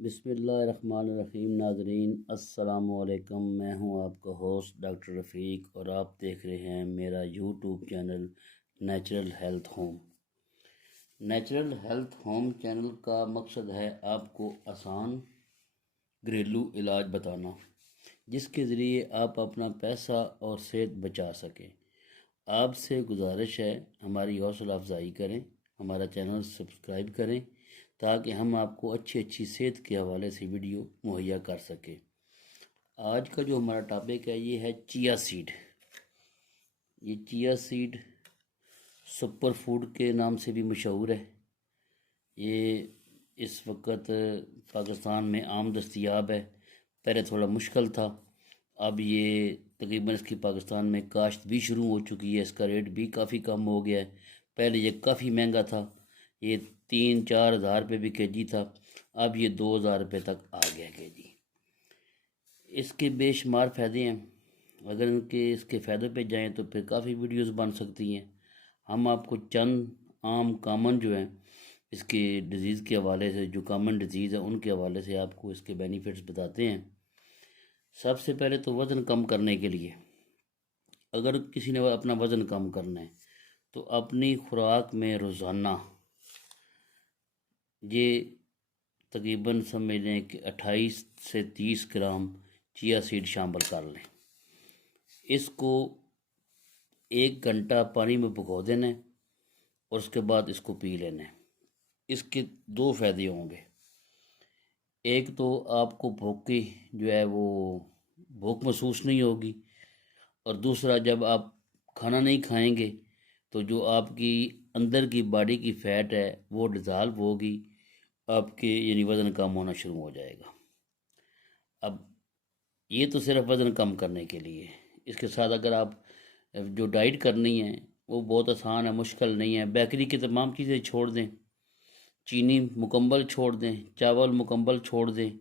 बिस्मिल्लाहिर्रहमानिर्रहीम। नाज़रीन अस्सलाम वालेकुम। मैं हूं आपका होस्ट डॉक्टर रफ़ीक और आप देख रहे हैं मेरा YouTube channel natural health home. Natural health home channel का मकसद है आपको आसान घरेलू इलाज बताना, जिसके ज़रिए आप अपना पैसा और सेहत बचा सकें। आपसे गुजारिश है हमारी हौसला अफजाई करें, हमारा चैनल सब्सक्राइब करें ताकि हम आपको अच्छी अच्छी सेहत के हवाले से वीडियो मुहैया कर सकें। आज का जो हमारा टॉपिक है ये है चिया सीड। ये चिया सीड सुपर फूड के नाम से भी मशहूर है। ये इस वक्त पाकिस्तान में आम दस्तयाब है। पहले थोड़ा मुश्किल था, अब ये तकरीबन इसकी पाकिस्तान में काश्त भी शुरू हो चुकी है। इसका रेट भी काफ़ी कम हो गया है। पहले ये काफ़ी महंगा था, ये 3-4 हज़ार रुपये भी केजी था, अब ये 2,000 रुपये तक आ गया केजी। इसके बेशुमार फ़ायदे हैं। अगर इसके फ़ायदों पे जाएं तो फिर काफ़ी वीडियोस बन सकती हैं। हम आपको चंद आम कामन जो हैं इसके डिज़ीज़ के हवाले से, जो कॉमन डिज़ीज़ है उनके हवाले से आपको इसके बेनिफिट्स बताते हैं। सबसे पहले तो वज़न कम करने के लिए, अगर किसी ने अपना वज़न कम करना है तो अपनी खुराक में रोज़ाना ये तकरीबन समझ लें कि 28 से 30 ग्राम चिया सीड शामिल कर लें। इसको 1 घंटा पानी में भिगो देना है और उसके बाद इसको पी लेना है। इसके 2 फ़ायदे होंगे। एक तो आपको भूख की जो है वो भूख महसूस नहीं होगी, और दूसरा जब आप खाना नहीं खाएंगे तो जो आपकी अंदर की बॉडी की फ़ैट है वो डिज़ाल्व होगी, आपके यानी वज़न कम होना शुरू हो जाएगा। अब ये तो सिर्फ वज़न कम करने के लिए। इसके साथ अगर आप जो डाइट करनी है वो बहुत आसान है, मुश्किल नहीं है। बेकरी की तमाम चीज़ें छोड़ दें, चीनी मुकम्मल छोड़ दें, चावल मुकम्मल छोड़ दें,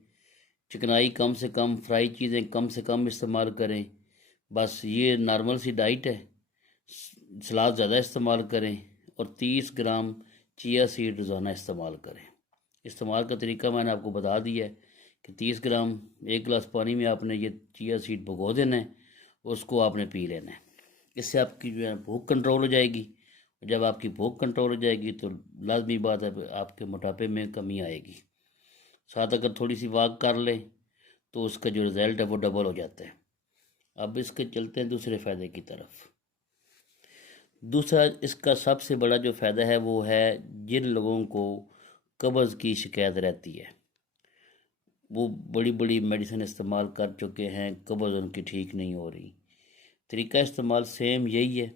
चिकनाई कम से कम, फ्राई चीज़ें कम से कम इस्तेमाल करें। बस ये नॉर्मल सी डाइट है। सलाद ज़्यादा इस्तेमाल करें और 30 ग्राम चिया सीड रोज़ाना इस्तेमाल करें। इस्तेमाल का तरीका मैंने आपको बता दिया है कि 30 ग्राम 1 गिलास पानी में आपने ये चिया सीड भिगो देना है, उसको आपने पी लेना है। इससे आपकी जो है भूख कंट्रोल हो जाएगी। जब आपकी भूख कंट्रोल हो जाएगी तो लाजमी बात है आपके मोटापे में कमी आएगी। साथ अगर थोड़ी सी वॉक कर लें तो उसका जो रिज़ल्ट है वो डबल हो जाता है। अब इसके चलते हैं दूसरे फ़ायदे की तरफ। दूसरा इसका सबसे बड़ा जो फ़ायदा है वो है जिन लोगों को कब्ज़ की शिकायत रहती है, वो बड़ी बड़ी मेडिसिन इस्तेमाल कर चुके हैं, कब्ज़ उनकी ठीक नहीं हो रही। तरीका इस्तेमाल सेम यही है,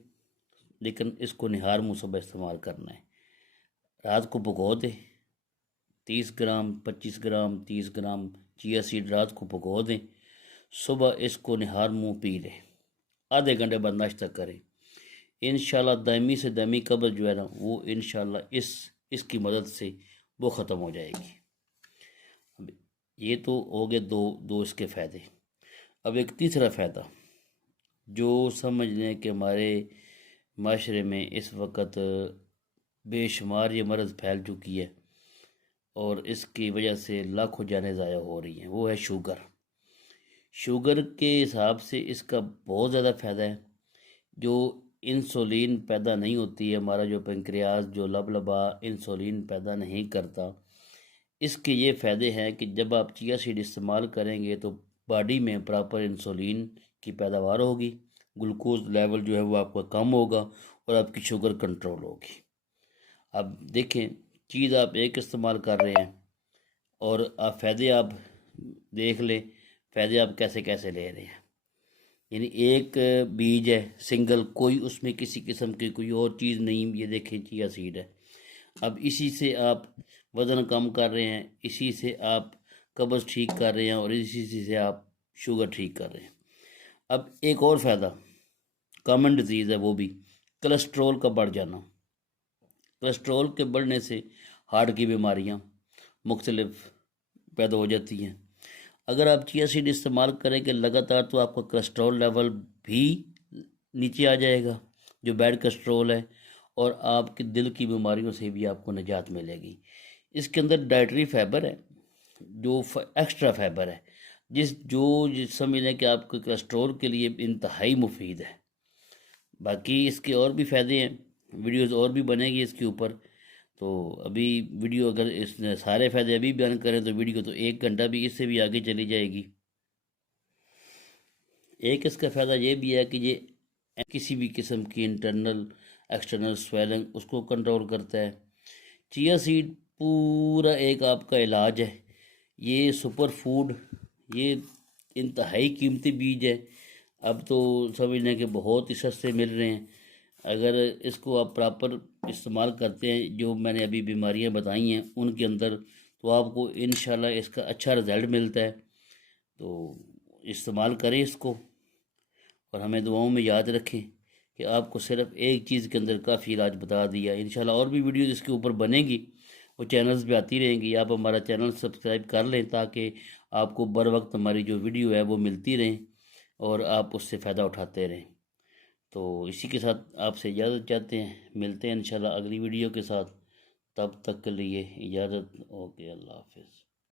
लेकिन इसको निहार मुँह सुबह इस्तेमाल करना है। रात को भिगो दें 30 ग्राम 25 ग्राम 30 ग्राम चिया सीड रात को भिगो दें, सुबह इसको निहार मुँह पी लें, आधे घंटे बाद नाश्ता करें। इंशाल्लाह दायमी से दायमी कब्ज़ जो है ना वो इंशाल्लाह इसकी मदद से वो ख़त्म हो जाएगी। अब ये तो हो गए दो इसके फ़ायदे। अब एक तीसरा फ़ायदा जो समझ लें कि हमारे माशरे में इस वक्त बेशुमार ये मर्ज़ फैल चुकी है और इसकी वजह से लाखों जानें ज़ाया हो रही हैं, वो है शुगर। शुगर के हिसाब से इसका बहुत ज़्यादा फ़ायदा है। जो इंसुलिन पैदा नहीं होती है, हमारा जो पेंक्रियाज जो लबलबा इंसुलिन पैदा नहीं करता, इसके ये फ़ायदे हैं कि जब आप चिया सीड इस्तेमाल करेंगे तो बॉडी में प्रॉपर इंसुलिन की पैदावार होगी, ग्लूकोज लेवल जो है वो आपका कम होगा और आपकी शुगर कंट्रोल होगी। अब देखें, चीज़ आप एक इस्तेमाल कर रहे हैं और आप फ़ायदे आप देख लें, फ़ायदे आप कैसे कैसे ले रहे हैं। यानी एक बीज है सिंगल, कोई उसमें किसी किस्म की कोई और चीज़ नहीं, ये देखें चिया सीड है। अब इसी से आप वज़न कम कर रहे हैं, इसी से आप कब्ज़ ठीक कर रहे हैं और इसी से आप शुगर ठीक कर रहे हैं। अब एक और फ़ायदा कॉमन डिज़ीज़ है, वो भी कोलेस्ट्रॉल का बढ़ जाना। कोलेस्ट्रॉल के बढ़ने से हार्ट की बीमारियाँ मुख्तलिफ पैदा हो जाती हैं। अगर आप चिया सीड इस्तेमाल करेंगे लगातार तो आपका कोलेस्ट्रॉल लेवल भी नीचे आ जाएगा, जो बैड कोलेस्ट्रॉल है, और आपके दिल की बीमारियों से भी आपको निजात मिलेगी। इसके अंदर डाइटरी फाइबर है, जो एक्स्ट्रा फाइबर है, जिस समझ लें कि आपके कोलेस्ट्रॉल के लिए इंतहाई मुफीद है। बाकी इसके और भी फ़ायदे हैं, वीडियोस और भी बनेगी इसके ऊपर। तो अभी वीडियो अगर इसने सारे फ़ायदे अभी बयान करें तो वीडियो तो 1 घंटा भी इससे भी आगे चली जाएगी। एक इसका फ़ायदा ये भी है कि ये किसी भी किस्म की इंटरनल एक्सटर्नल स्वेलिंग उसको कंट्रोल करता है। चिया सीड पूरा एक आपका इलाज है। ये सुपर फूड, ये इंतहाई कीमती बीज है। अब तो समझ लें कि बहुत ही सस्ते मिल रहे हैं। अगर इसको आप प्रॉपर इस्तेमाल करते हैं, जो मैंने अभी बीमारियां बताई हैं उनके अंदर, तो आपको इंशाल्लाह इसका अच्छा रिज़ल्ट मिलता है। तो इस्तेमाल करें इसको, और हमें दुआओं में याद रखें कि आपको सिर्फ एक चीज़ के अंदर काफ़ी इलाज बता दिया। इंशाल्लाह और भी वीडियो इसके ऊपर बनेगी, वो चैनल्स पे आती रहेंगी। आप हमारा चैनल सब्सक्राइब कर लें ताकि आपको बर वक्त हमारी जो वीडियो है वो मिलती रहें और आप उससे फ़ायदा उठाते रहें। तो इसी के साथ आपसे इजाज़त चाहते हैं, मिलते हैं इंशाल्लाह अगली वीडियो के साथ। तब तक के लिए इजाज़त। ओके, अल्लाह हाफिज़।